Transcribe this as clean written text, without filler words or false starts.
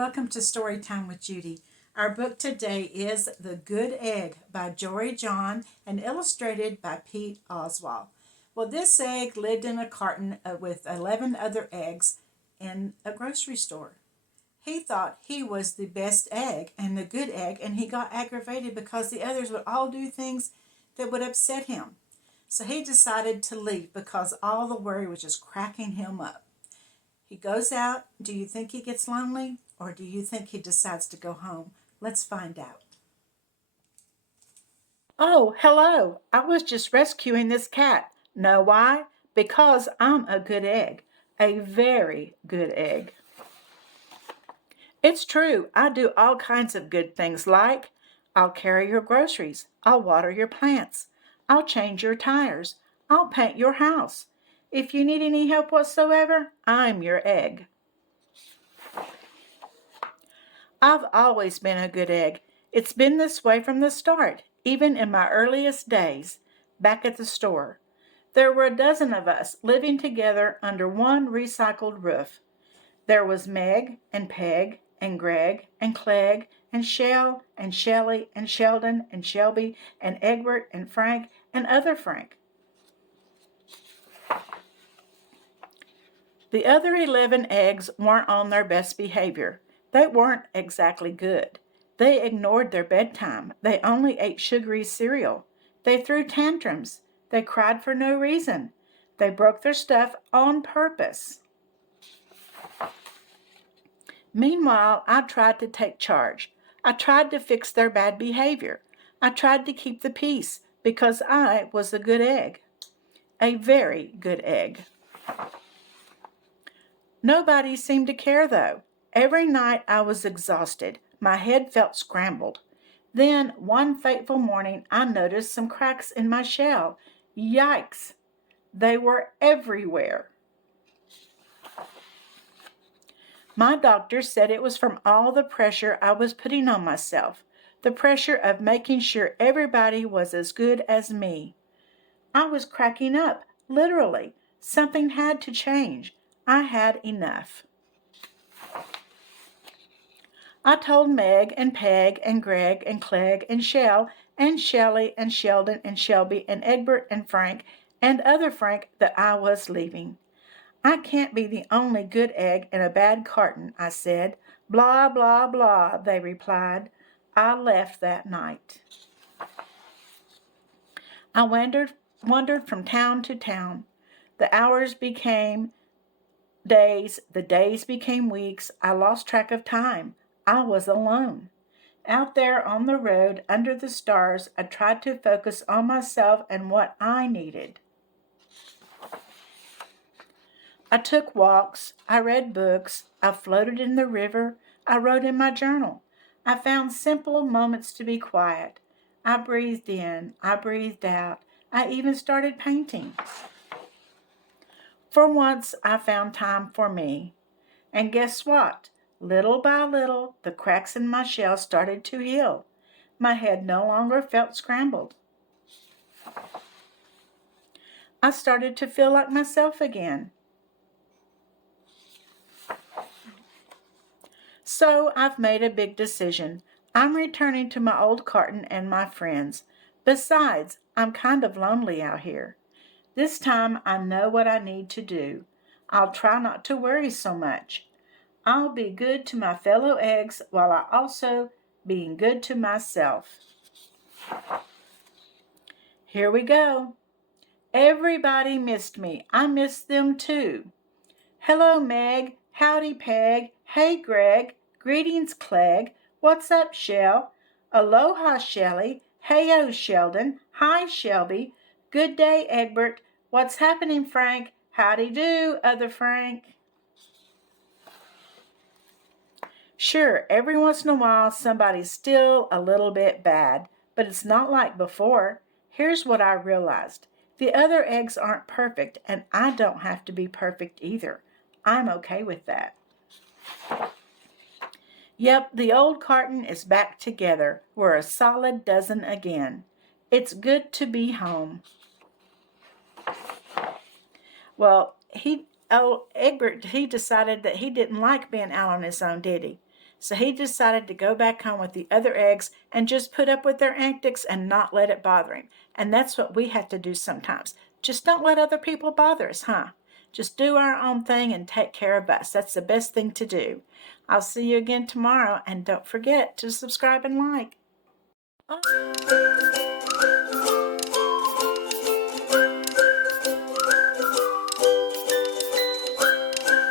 welcome to Storytime with Judy. Our book today is The Good Egg by Jory John and illustrated by Pete Oswald. Well, this egg lived in a carton with 11 other eggs in a grocery store. He thought he was the best egg and the good egg, and he got aggravated because the others would all do things that would upset him. So he decided to leave because all the worry was just cracking him up. He goes out. Do you think he gets lonely, or do you think he decides to go home? Let's find out. Oh, hello. I was just rescuing this cat. Know why? Because I'm a good egg. A very good egg. It's true. I do all kinds of good things like I'll carry your groceries. I'll water your plants. I'll change your tires. I'll paint your house. If you need any help whatsoever, I'm your egg. I've always been a good egg. It's been this way from the start, even in my earliest days, back at the store. There were a dozen of us living together under one recycled roof. There was Meg and Peg and Greg and Clegg and Shell and Shelley and Sheldon and Shelby and Egbert and Frank and other Frank. The other 11 eggs weren't on their best behavior. They weren't exactly good. They ignored their bedtime. They only ate sugary cereal. They threw tantrums. They cried for no reason. They broke their stuff on purpose. Meanwhile, I tried to take charge. I tried to fix their bad behavior. I tried to keep the peace because I was a good egg. A very good egg. Nobody seemed to care, though. Every night I was exhausted. My head felt scrambled. Then, one fateful morning, I noticed some cracks in my shell. Yikes! They were everywhere. My doctor said it was from all the pressure I was putting on myself, the pressure of making sure everybody was as good as me. I was cracking up, literally. Something had to change. I had enough. I told Meg and Peg and Greg and Clegg and Shell and Shelley and Sheldon and Shelby and Egbert and Frank and other Frank that I was leaving. I can't be the only good egg in a bad carton, I said. Blah, blah, blah, they replied. I left that night. I wandered from town to town. The hours became days, the days became weeks. I lost track of time. I was alone. Out there on the road under the stars, I tried to focus on myself and what I needed. I took walks. I read books. I floated in the river. I wrote in my journal. I found simple moments to be quiet. I breathed in. I breathed out. I even started painting. For once, I found time for me. And guess what? Little by little, the cracks in my shell started to heal. My head no longer felt scrambled. I started to feel like myself again. So I've made a big decision. I'm returning to my old carton and my friends. Besides, I'm kind of lonely out here. This time I know what I need to do. I'll try not to worry so much. I'll be good to my fellow eggs while I also being good to myself. Here we go. Everybody missed me. I missed them too. Hello, Meg. Howdy, Peg. Hey, Greg. Greetings, Clegg. What's up, Shell? Aloha, Shelly. Heyo, Sheldon. Hi, Shelby. Good day, Egbert. What's happening, Frank? Howdy do, other Frank. Sure, every once in a while somebody's still a little bit bad, but it's not like before. Here's what I realized. The other eggs aren't perfect, and I don't have to be perfect either. I'm okay with that. Yep, the old carton is back together. We're a solid dozen again. It's good to be home. Well, Egbert, he decided that he didn't like being out on his own, did he? So he decided to go back home with the other eggs and just put up with their antics and not let it bother him. And that's what we have to do sometimes. Just don't let other people bother us, huh? Just do our own thing and take care of us. That's the best thing to do. I'll see you again tomorrow, and don't forget to subscribe and like.